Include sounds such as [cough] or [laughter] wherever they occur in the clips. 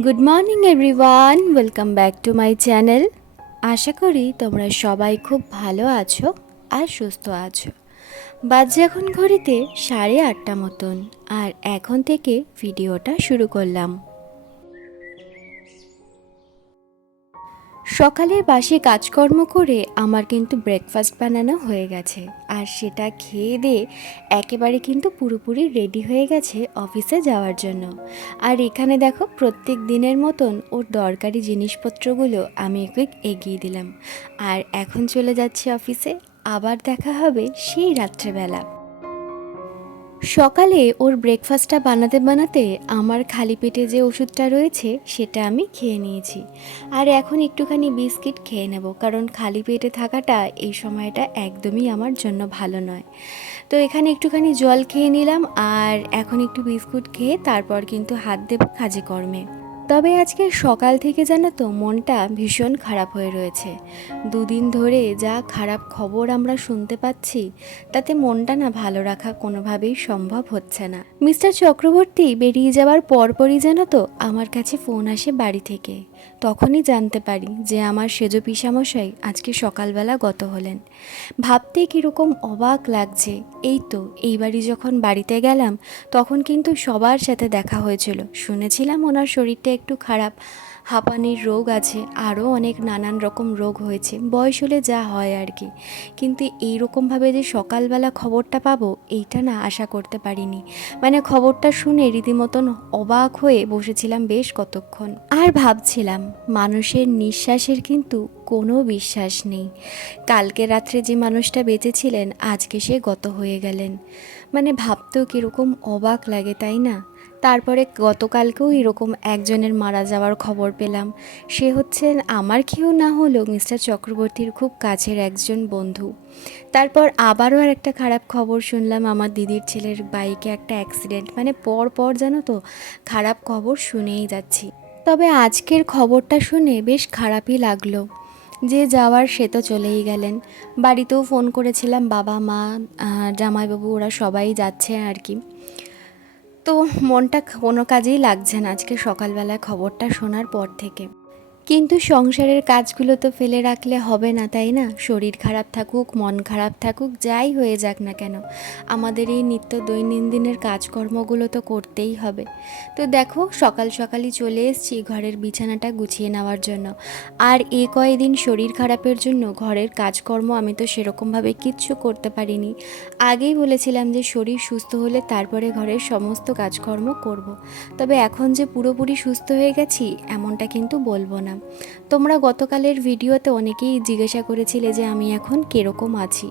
Good morning everyone welcome back to my channel আশা করি তোমরা সবাই খুব ভালো আছো আর সুস্থ আছো। বাজে এখন ঘড়িতে সাড়ে আটটা মতন, আর এখন থেকে ভিডিওটা শুরু করলাম। সকালে বাসি কাজকর্ম করে আমার কিন্তু ব্রেকফাস্ট বানানো হয়ে গেছে। আর সেটা খেয়ে দিয়ে একেবারে কিন্তু পুরোপুরি রেডি হয়ে গেছে অফিসে যাওয়ার জন্য। আর এখানে দেখো প্রত্যেক দিনের মতন ওর দরকারি জিনিসপত্রগুলো আমি ওকে এগিয়ে দিলাম। আর এখন চলে যাচ্ছি অফিসে আবার দেখা হবে সেই রাত্রেবেলা। সকালে ওর ব্রেকফাস্টটা বানাতে বানাতে আমার খালি পেটে যে ওষুধটা রয়েছে, সেটা আমি খেয়ে নিয়েছি। আর এখন একটুখানি বিস্কিট খেয়ে নেব, কারণ খালি পেটে থাকাটা এই সময়টা একদমই আমার জন্য ভালো নয়। তো এখানে একটুখানি জল খেয়ে নিলাম, আর এখন একটু বিস্কুট খেয়ে তারপর কিন্তু হাত দেব কাজে কর্মে। তবে আজকে সকাল থেকে জানো তো মনটা ভীষণ খারাপ হয়ে রয়েছে। দুদিন ধরে যা খারাপ খবর আমরা শুনতে পাচ্ছি, তাতে মনটা না ভালো রাখা কোনোভাবেই সম্ভব হচ্ছে না। মিস্টার চক্রবর্তী বেরিয়ে যাওয়ার পরপরই জানো তো আমার কাছে ফোন আসে বাড়ি থেকে। তখনই জানতে পারি যে আমার সেজ পিসামশাই আজকে সকালবেলা গত হলেন। ভাবতে কীরকম অবাক লাগছে। এই তো এইবারই যখন বাড়িতে গেলাম, তখন কিন্তু সবার সাথে দেখা হয়েছিল। শুনেছিলাম ওনার শরীরটা একটু খারাপ। হাঁপানির রোগ আছে, আরও অনেক নানান রকম রোগ হয়েছে, বয়স হলে যা হয় আর কি। কিন্তু এই রকমভাবে যে সকালবেলা খবরটা পাবো, এইটা না আশা করতে পারিনি। মানে খবরটা শুনে রীতিমতন অবাক হয়ে বসেছিলাম বেশ কতক্ষণ। আর ভাবছিলাম, মানুষের নিঃশ্বাসের কিন্তু কোনো বিশ্বাস নেই। কালকে রাত্রে যে মানুষটা বেঁচেছিলেন, আজকে সে গত হয়ে গেলেন। মানে ভাবতেও কীরকম অবাক লাগে, তাই না? তারপরে গতকালকেও এরকম একজনের মারা যাওয়ার খবর পেলাম। সে হচ্ছেন আমার কেউ না হলেও মিস্টার চক্রবর্তীর খুব কাছের একজন বন্ধু। তারপর আবারও আর একটা খারাপ খবর শুনলাম, আমার দিদির ছেলের বাইকে একটা অ্যাক্সিডেন্ট। মানে পর পর জানো তো, খারাপ খবর শুনেই যাচ্ছি। তবে আজকের খবরটা শুনে বেশ খারাপই লাগল। যে যাওয়ার সে তো চলেই গেলেন। বাড়িতেও ফোন করেছিলাম, বাবা, মা জামাইবাবু, ওরা সবাই যাচ্ছে আর কি। তো মনটা কোনো কাজেই লাগছে না আজকে সকালবেলায় খবরটা শোনার পর থেকে। কিন্তু সংসারের কাজগুলো তো ফেলে রাখলে হবে না, তাই না? শরীর খারাপ থাকুক, মন খারাপ থাকুক, যাই হয়ে যাক না কেন। আমাদের এই নিত্য দৈনন্দিনের কাজকর্মগুলো তো করতেই হবে। তো দেখো, সকাল সকালই চলে এসেছি ঘরের বিছানাটা গুছিয়ে নেওয়ার জন্য। আর এ কয়েকদিন শরীর খারাপের জন্য ঘরের কাজকর্ম আমি তো সেরকমভাবে কিচ্ছু করতে পারিনি। আগেই বলেছিলাম যে শরীর সুস্থ হলে তারপরে ঘরের সমস্ত কাজকর্ম করব। তবে এখন যে পুরোপুরি সুস্থ হয়ে গেছি, এমনটা কিন্তু বলব না। তোমরা গতকালের ভিডিওতে অনেকেই জিজ্ঞাসা করেছিলে যে আমি এখন কীরকম আছি।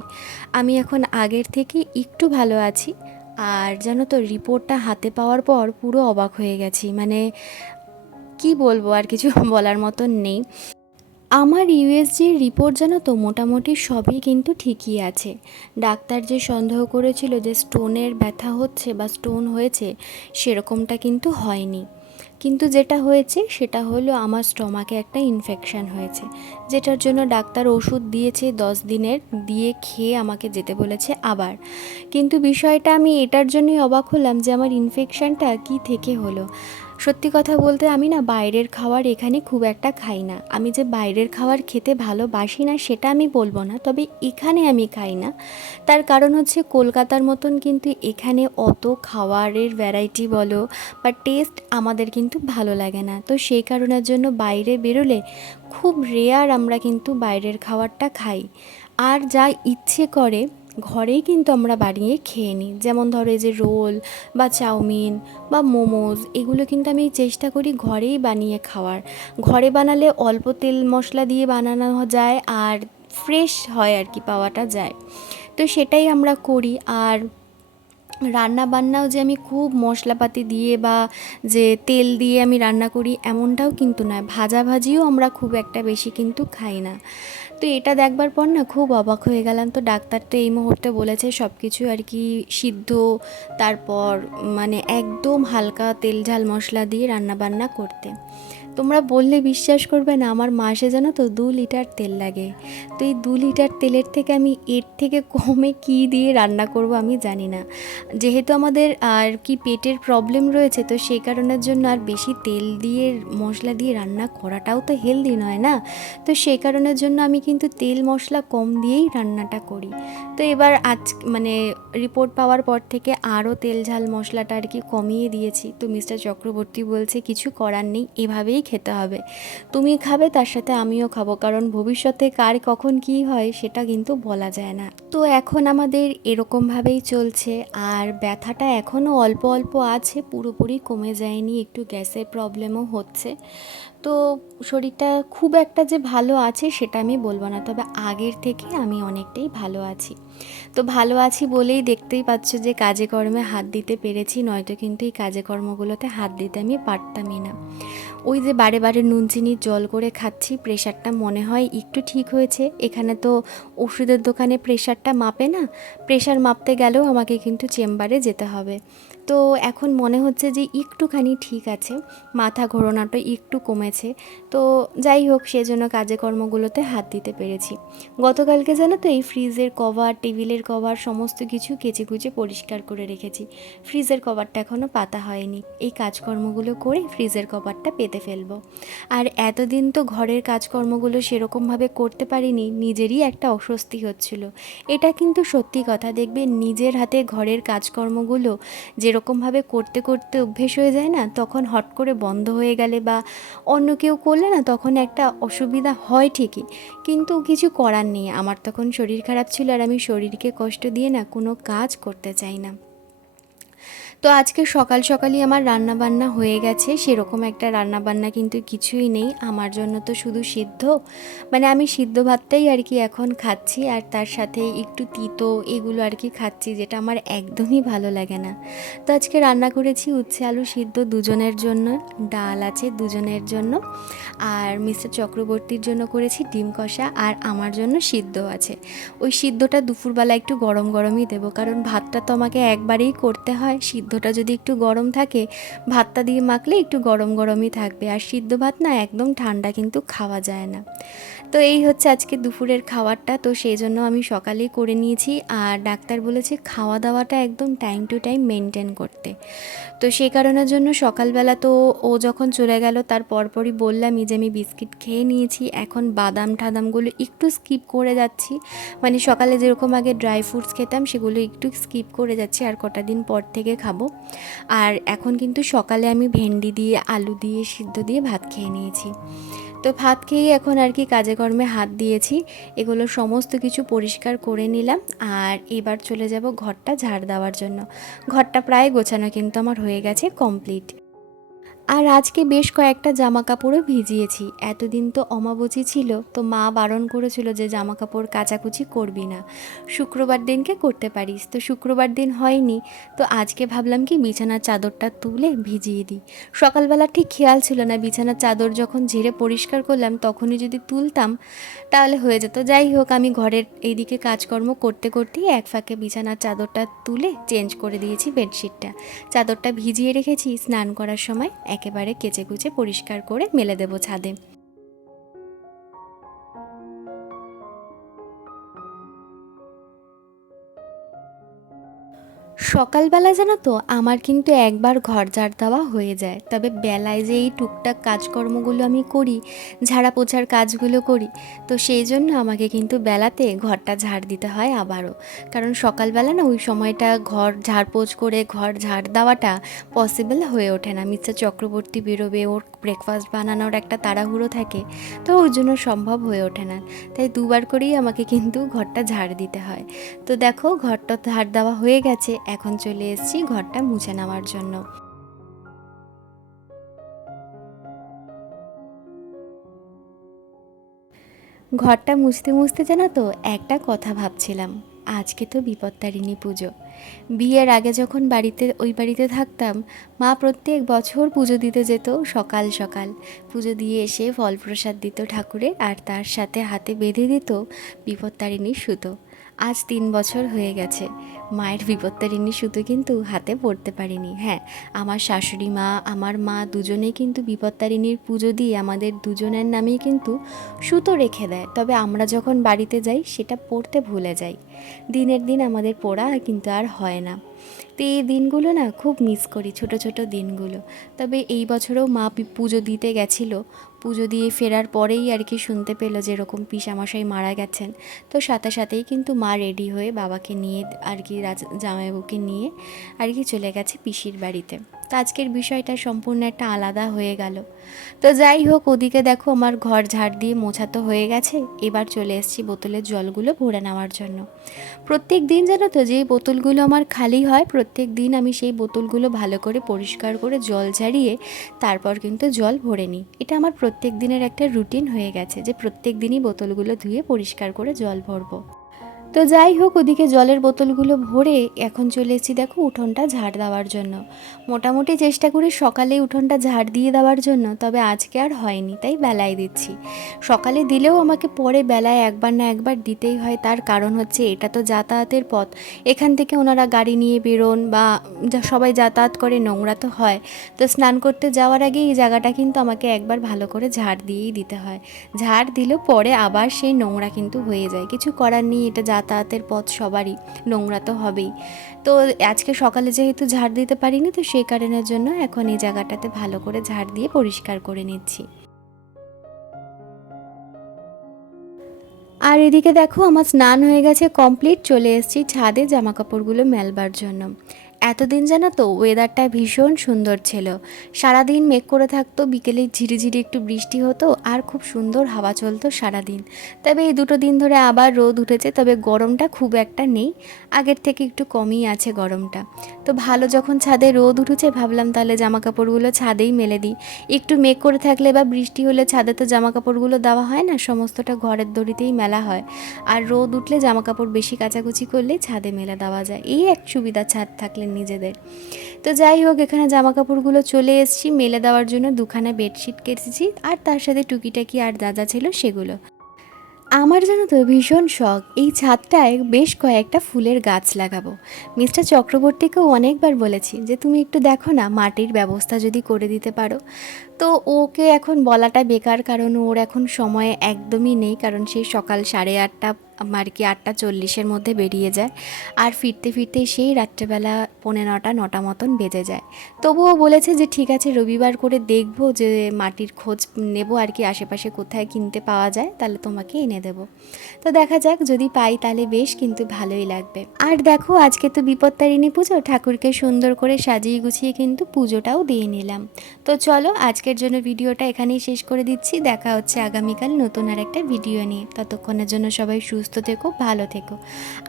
আমি এখন আগের থেকে একটু ভালো আছি। আর জানো তো, রিপোর্টটা হাতে পাওয়ার পর পুরো অবাক হয়ে গেছি। মানে কি বলব, আর কিছু [laughs] বলার মতন নেই। আমার ইউএসজির রিপোর্ট জানো তো, মোটামুটি সবই কিন্তু ঠিকই আছে। ডাক্তার যে সন্দেহ করেছিল যে স্টোনের ব্যথা হচ্ছে বা স্টোন হয়েছে, সেরকমটা কিন্তু হয়নি। কিন্তু যেটা হয়েছে, সেটা হলো আমার স্টমাকে একটা ইনফেকশান হয়েছে, যেটার জন্য ডাক্তার ওষুধ দিয়েছে দশ দিনের, দিয়ে খেয়ে আমাকে যেতে বলেছে আবার। কিন্তু বিষয়টা আমি এটার জন্যই অবাক হলাম যে আমার ইনফেকশানটা কি থেকে হলো? সত্যি কথা বলতে আমি না বাইরের খাবার এখানে খুব একটা খাই না। আমি যে বাইরের খাবার খেতে ভালোবাসি না সেটা আমি বলব না, তবে এখানে আমি খাই না। তার কারণ হচ্ছে কলকাতার মতন কিন্তু এখানে অত খাবারের ভ্যারাইটি বলো বা টেস্ট আমাদের কিন্তু ভালো লাগে না। তো সেই কারণের জন্য বাইরে বেরোলে খুব রেয়ার আমরা কিন্তু বাইরের খাবারটা খাই। আর যা ইচ্ছে করে ঘরেই কিন্তু আমরা বানিয়ে খেয়ে নিই। যেমন ধরো এই যে রোল বা চাউমিন বা মোমোজ, এগুলো কিন্তু আমি চেষ্টা করি ঘরেই বানিয়ে খাওয়ার। ঘরে বানালে অল্প তেল মশলা দিয়ে বানানো যায় আর ফ্রেশ হয় আর কি পাওয়াটা যায়। তো সেটাই আমরা করি। আর রান্না বান্নাও যে আমি খুব মশলাপাতি দিয়ে বা যে তেল দিয়ে আমি রান্না করি এমনটাও কিন্তু নয়। ভাজা ভাজিও আমরা খুব একটা বেশি কিন্তু খাই না। তো এটা দেখবার পর না খুব অবাক হয়ে গেলাম। তো ডাক্তার তো এই মুহূর্তে বলেছে সব কিছু আর কি সিদ্ধ, তারপর মানে একদম হালকা তেল ঝাল মশলা দিয়ে রান্না বান্না করতে। তোমরা বললে বিশ্বাস করবে না, আমার মাসে জানো তো দু লিটার তেল লাগে। তো এই দু লিটার তেলের থেকে আমি এর থেকে কমে কি দিয়ে রান্না করব আমি জানি না। যেহেতু আমাদের আর কি পেটের প্রবলেম রয়েছে, তো সেই কারণের জন্য আর বেশি তেল দিয়ে, মশলা দিয়ে রান্না করাটাও তো হেলদি নয় না? তো সেই কারণের জন্য আমি কিন্তু তেল, মশলা কম দিয়েই রান্নাটা করি। তো এবার আজ মানে রিপোর্ট পাওয়ার পর থেকে আরও তেল, ঝাল, মশলাটা আর কি কমিয়ে দিয়েছি। তো মিস্টার চক্রবর্তী বলছে, কিছু করার নেই, এভাবেই খেতে হবে। তুমি খাবে, তার সাথে আমিও খাব, কারণ ভবিষ্যতে কার কখন কি হয় সেটা কিন্তু বলা যায় না। তো এখন আমাদের এরকমভাবেই চলছে, আর ব্যথাটা এখনও অল্প অল্প আছে, পুরোপুরি কমে যায়নি, একটু গ্যাসের প্রবলেমও হচ্ছে। তো শরীরটা খুব একটা যে ভালো আছে সেটা আমি বলব না, তবে আগের থেকে আমি অনেকটাই ভালো আছি। তো ভালো আছি বলেই দেখতেই পাচ্ছ যে কাজে কর্মে হাত দিতে পেরেছি, নয়তো কিন্তু এই কাজে কর্মগুলোতে হাত দিতে আমি পারতামই না। ওই যে বারে বারে নুন চিনির জল করে খাচ্ছি, প্রেশারটা মনে হয় একটু ঠিক হয়েছে। এখানে তো ওষুধের দোকানে প্রেশারটা মাপে না, প্রেশার মাপতে গেলেও আমাকে কিন্তু চেম্বারে যেতে হবে। তো এখন মনে হচ্ছে যে একটুখানি ঠিক আছে। মাথা ঘোরানোটা একটু কমেছে। তো যাই হোক, সেজন্য কাজে কর্মগুলোতে হাত দিতে পেরেছি। গতকালকে জানো তো এই ফ্রিজের কভার, টেবিলের কভার, সমস্ত কিছু কেচে কুচে পরিষ্কার করে রেখেছি। ফ্রিজের কভারটা এখনও পাতা হয়নি। এই কাজকর্মগুলো করে ফ্রিজের কভারটা পেতে ফেলব। আর এতদিন তো ঘরের কাজকর্মগুলো সেরকমভাবে করতে পারিনি, নিজেরই একটা অস্বস্তি হচ্ছিল। এটা কিন্তু সত্যি কথা। দেখবে নিজের হাতে ঘরের কাজকর্মগুলো যেরকমভাবে করতে করতে অভ্যেস হয়ে যায় না, তখন হট করে বন্ধ হয়ে গেলে বা অন্য কেউ করলে না তখন একটা অসুবিধা হয় ঠিকই। কিন্তু কিছু করার নেই, আমার তখন শরীর খারাপ ছিল আর আমি শরীরকে কষ্ট দিয়ে না কোনো কাজ করতে চাই না। তো আজকে সকাল সকালই আমার রান্না বান্না হয়ে গেছে। সেরকম একটা রান্না বান্না কিন্তু কিছুই নেই। আমার জন্য তো শুধু সিদ্ধ। মানে আমি সিদ্ধ ভাতটাই আর কি এখন খাচ্ছি। আর তার সাথে একটু তিতো এগুলো আর কি খাচ্ছি, যেটা আমার একদমই ভালো লাগে না। তো আজকে রান্না করেছি উচ্ছে, আলু সিদ্ধ দুজনের জন্য। ডাল আছে দুজনের জন্য। আর মিস্টার চক্রবর্তীর জন্য করেছি ডিম কষা। আর আমার জন্য সিদ্ধ আছে। ওই সিদ্ধটা দুপুরবেলা একটু গরম গরমই দেবো। কারণ ভাতটা তো আমাকে একবারেই করতে হয়। সিদ্ধটা যদি একটু গরম থাকে, ভাতটা দিয়ে মাখলে একটু গরম গরমই থাকবে। আর সিদ্ধ ভাত না একদম ঠান্ডা কিন্তু খাওয়া যায় না। তো এই হচ্ছে আজকে দুপুরের খাবারটা। তো সেই জন্য আমি সকালেই করে নিয়েছি। আর ডাক্তার বলেছে খাওয়া দাওয়াটা একদম টাইম টু টাইম মেনটেন করতে। তো সেই কারণের জন্য সকালবেলা তো ও যখন চলে গেল, তার পরপরই বললামই যে আমি বিস্কিট খেয়ে নিয়েছি। এখন বাদাম ঠাদামগুলো একটু স্কিপ করে যাচ্ছি। মানে সকালে যেরকম আগে ড্রাই ফ্রুটস খেতাম, সেগুলো একটু স্কিপ করে যাচ্ছি। আর কটা দিন পর থেকে খাব। আর এখন কিন্তু সকালে আমি ভেন্ডি দিয়ে, আলু দিয়ে, সিদ্ধ দিয়ে ভাত খেয়ে নিয়েছি। তো ভাত খেয়ে এখন আর কি কাজে কর্মে হাত দিয়েছি। এগুলো সমস্ত কিছু পরিষ্কার করে নিলাম আর এবার চলে যাব ঘরটা ঝাড় দেওয়ার জন্য। ঘরটা প্রায় গোছানো কিন্তু আমার হয়ে গেছে কমপ্লিট। আর আজকে বেশ কয়েকটা জামা কাপড়ও ভিজিয়েছি। এতদিন তো অমাবচি ছিল, তো মা বারণ করেছিল যে জামা কাপড় কাচাকুচি করবি না। শুক্রবার দিনকে করতে পারিস। তো শুক্রবার দিন হয়নি, তো আজকে ভাবলাম কি বিছানার চাদরটা তুলে ভিজিয়ে দিই। সকালবেলা ঠিক খেয়াল ছিল না, বিছানার চাদর যখন ঝেড়ে পরিষ্কার করলাম তখনই যদি তুলতাম তাহলে হয়ে যেত। যাই হোক, আমি ঘরের এইদিকে কাজকর্ম করতে করতেই এক ফাঁকে বিছানার চাদরটা তুলে চেঞ্জ করে দিয়েছি বেডশিটটা। চাদরটা ভিজিয়ে রেখেছি স্নান করার সময় একেবারে কেচে কুচে পরিষ্কার করে মেলে দেবো ছাদে। সকালবেলা জানো তো, আমার কিন্তু একবার ঘর ঝাড় দেওয়া হয়ে যায়। তবে বেলায় যে এই টুকটাক কাজকর্মগুলো আমি করি, ঝাড়া পোছার কাজগুলো করি, তো সেই জন্য আমাকে কিন্তু বেলাতে ঘরটা ঝাড় দিতে হয় আবারও। কারণ সকালবেলা না ওই সময়টা ঘর ঝাড়পোছ করে ঘর ঝাড় দেওয়াটা পসিবল হয়ে ওঠে না। মিস্টার চক্রবর্তী বেরোবে, ওর ব্রেকফাস্ট বানানোর একটা তাড়াহুড়ো থাকে, তো ওই জন্য সম্ভব হয়ে ওঠে না। তাই দুবার করেই আমাকে কিন্তু ঘরটা ঝাড় দিতে হয়। তো দেখো, ঘরটা ঝাড় দেওয়া হয়ে গেছে চলে এসেছি ঘরটা মুছে নেওয়ার জন্য। ঘরটা মুছতে মুছতে জানো তো একটা কথা ভাবছিলাম, আজকে তো বিপত্তারিণী পুজো। বিয়ের আগে যখন বাড়িতে, ওই বাড়িতে থাকতাম, মা প্রত্যেক বছর পুজো দিতে যেত সকাল সকাল। পুজো দিয়ে এসে ফল প্রসাদ দিত ঠাকুরে আর তার সাথে হাতে বেঁধে দিত বিপত্তারিণীর সুতো। আজ তিন বছর হয়ে গেছে মায়ের বিপত্তারিণী সুতো কিন্তু হাতে পড়তে পারিনি হ্যাঁ। আমার শাশুড়ি মা, আমার মা দুজনেই কিন্তু বিপত্তারিণীর পুজো দিয়ে আমাদের দুজনের নামেই কিন্তু সুতো রেখে দেয়। তবে আমরা যখন বাড়িতে যাই, সেটা পড়তে ভুলে যাই। দিনের দিন আমাদের পড়া কিন্তু আর হয় না। তো এই দিনগুলো না খুব মিস করি, ছোট ছোট দিনগুলো। তবে এই বছরেও মা পুজো দিতে গেছিল। পুজো দিয়ে ফেরার পরেই আর কি শুনতে পেল যে এরকম পিসামশাই মারা গেছেন। তো সাথে সাথেই কিন্তু মা রেডি হয়ে বাবাকে নিয়ে আর কি রাজ- জামাইবাবুকে নিয়ে আর কি চলে গেছে পিসির বাড়িতে। তো আজকের বিষয়টা সম্পূর্ণ একটা আলাদা হয়ে গেল। তো যাই হোক, ওদিকে দেখো আমার ঘর ঝাড় দিয়ে মোছা তো হয়ে গেছে। এবার চলে এসেছি বোতলের জলগুলো ভরে নেওয়ার জন্য। প্রত্যেক দিন জানো তো যে বোতলগুলো আমার খালি হয়, প্রত্যেক দিন আমি সেই বোতলগুলো ভালো করে পরিষ্কার করে জল ঝাড়িয়ে তারপর কিন্তু জল ভরে নিই। এটা আমার প্রত্যেক দিনের একটা রুটিন হয়ে গেছে যে প্রত্যেক দিনই বোতলগুলো ধুয়ে পরিষ্কার করে জল ভরবো। তো যাই হোক, ওদিকে জলের বোতলগুলো ভরে এখন চলে এসেছি দেখো উঠোনটা ঝাড় দেওয়ার জন্য। মোটামুটি চেষ্টা করি সকালে উঠোনটা ঝাড় দিয়ে দেওয়ার জন্য, তবে আজকে আর হয়নি, তাই বেলায় দিচ্ছি। সকালে দিলেও আমাকে পরে বেলায় একবার না একবার দিতেই হয়, তার কারণ হচ্ছে এটা তো যাতায়াতের পথ। এখান থেকে ওনারা গাড়ি নিয়ে বেরোন বা সবাই যাতায়াত করে, নোংরা তো হয়। তো স্নান করতে যাওয়ার আগে এই জায়গাটা কিন্তু আমাকে একবার ভালো করে ঝাড় দিয়েই দিতে হয়। ঝাড় দিলেও পরে আবার সেই নোংরা কিন্তু হয়ে যায়। কিছু করার নেই, এটা যাতায়াতের পথ সবারই, নোংরা তো হবেই। তো আজকে সকালে যেহেতু ঝাড় দিতে পারিনি, তো সেই কারণের জন্য এখন এই জায়গাটাতে ভালো করে ঝাড় দিয়ে পরিষ্কার করে নিচ্ছি। আর এদিকে দেখো, আমার স্নান হয়ে গেছে কমপ্লিট, চলে এসেছি ছাদে জামা কাপড়গুলো মেলবার জন্য। এতদিন জানো তো ওয়েদারটা ভীষণ সুন্দর ছিল। সারাদিন মেঘ করে থাকতো, বিকেলে ঝিরিঝিরি একটু বৃষ্টি হতো, আর খুব সুন্দর হাওয়া চলতো সারাদিন। তবে এই দুটো দিন ধরে আবার রোদ উঠেছে, তবে গরমটা খুব একটা নেই। আগের থেকে একটু কমই আছে গরমটা। তো ভালো যখন ছাদে রোদ উঠেছে, ভাবলাম তাহলে জামা কাপড়গুলো ছাদেই মেলে দিই। একটু মেঘ করে থাকলে বা বৃষ্টি হলে ছাদে তো জামা কাপড়গুলো দেওয়া হয় না, সমস্তটা ঘরের দড়িতেই মেলা হয়। আর রোদ উঠলে জামা কাপড় বেশি কাচাকুচি করলে ছাদে মেলা দেওয়া যায়। এই এক সুবিধা ছাদ থাকলে নিজেদের। তো যাই হোক, এখানে জামা কাপড়গুলো চলে এসেছি। মেলে দেওয়ার জন্য দুখানা বেডশিট কেটেছি আর তার সাথে টুকিটাকি আর দাদা ছিল সেগুলো। আমার জানো তো ভীষণ শখ, এই ছাদটায় বেশ কয়েকটা ফুলের গাছ লাগাবো। মিস্টার চক্রবর্তীকেও অনেকবার বলেছি যে, তুমি একটু দেখো না, মাটির ব্যবস্থা যদি করে দিতে পারো। তো ওকে এখন বলাটা বেকার কারণ ওর এখন সময় একদমই নেই, কারণ সেই সকাল সাড়ে আটটা আর কি আটটা চল্লিশের মধ্যে বেরিয়ে যায়। আর ফিরতে ফিরতে সেই রাত্রেবেলা পৌনে নটা নটা মতন বেজে যায়। তবুও বলেছে যে, ঠিক আছে, রবিবার করে দেখব যে মাটির খোঁজ নেব আর কি আশেপাশে কোথায় কিনতে পাওয়া যায়, তাহলে তোমাকে এনে দেবো। তো দেখা যাক, যদি পাই তাহলে বেশ, কিন্তু ভালোই লাগবে। আর দেখো, আজকে তো বিপত্তারিণী পুজো, ঠাকুরকে সুন্দর করে সাজিয়ে গুছিয়ে কিন্তু পুজোটাও দিয়ে নিলাম। তো চলো আজকের জন্য ভিডিওটা এখানেই শেষ করে দিচ্ছি। দেখা হচ্ছে আগামীকাল নতুন আর একটা ভিডিও নিয়ে। ততক্ষণের জন্য সবাই সুস্থ থেকো, ভালো থেকো।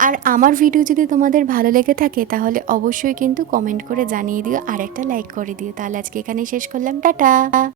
আর আমার ভিডিও যদি তোমাদের ভালো লেগে থাকে, তাহলে অবশ্যই কিন্তু কমেন্ট করে জানিয়ে দিও আর একটা লাইক করে দিও। তাহলে আজকে এখানেই শেষ করলাম। টাটা!